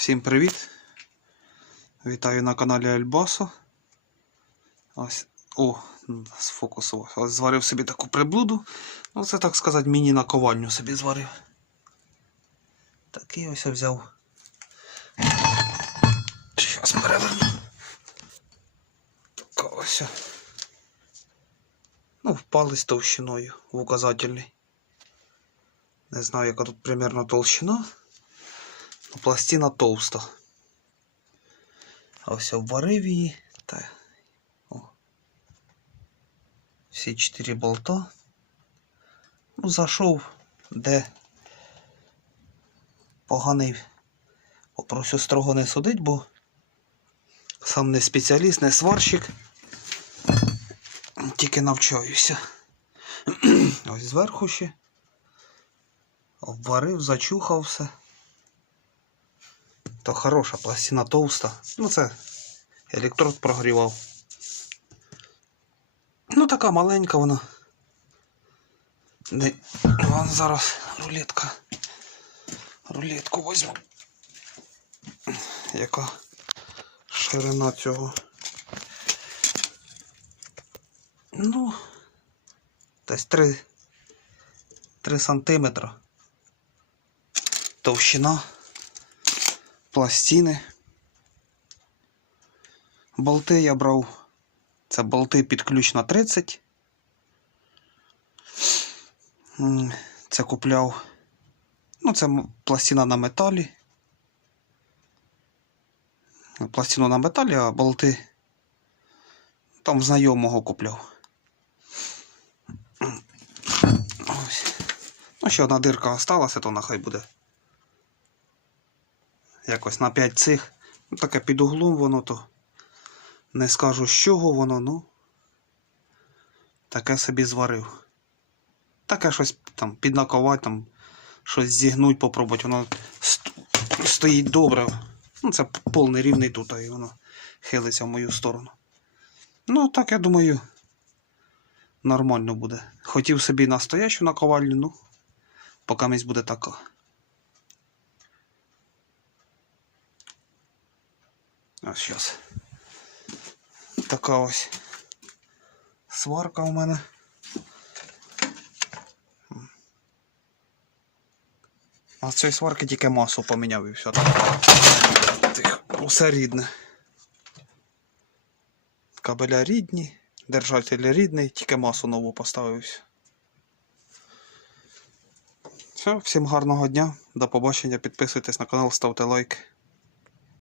Всім привіт! Вітаю на каналі Альбасо. Ось, о, сфокусував. Ось зварив собі таку приблуду. Ну, це так сказати, міні-наковальню собі зварив. Такий ось я взяв. Зараз переверну. Така ось. Ну, палець товщиною в указательний. Не знаю, яка тут примерно толщина. Пластина товста. А ось обварив її. Та... О. Всі чотири болта. Ну, зайшов, де поганий. Попрошу строго не судить, бо сам не спеціаліст, не сварщик. Тільки навчаюся. Ось зверху ще. Обварив, зачухав все. То хороша пластина товста. Ну це електрод прогрівав. Ну така маленька вона. Не... Вон зараз рулетка. Рулетку візьму. Яка ширина цього. Ну, десь 3, 3 сантиметра. Товщина пластини. Болти я брав. Це болти під ключ на 30. Це купляв. Ну, це пластина на металі. Пластину на металі, а болти там знайомого купляв. Ну, ще одна дирка осталася, то вона хай буде якось на 5 цих. Ну, таке під углом воно то. Не скажу з чого воно, ну. Таке собі зварив. Таке щось там піднаковати, там щось зігнуть, попробувати. Воно стоїть добре. Ну, це повний рівний тут, і воно хилиться в мою сторону. Ну, так я думаю, нормально буде. Хотів собі настоящу наковальню, ну, поки місць буде така. Ось зараз. Така ось сварка у мене. А з цієї сварки тільки масу поміняв і все. Усе рідне. Кабеля рідні, держатель рідний, тільки масу нову поставив. Все, всім гарного дня, до побачення, підписуйтесь на канал, ставте лайк.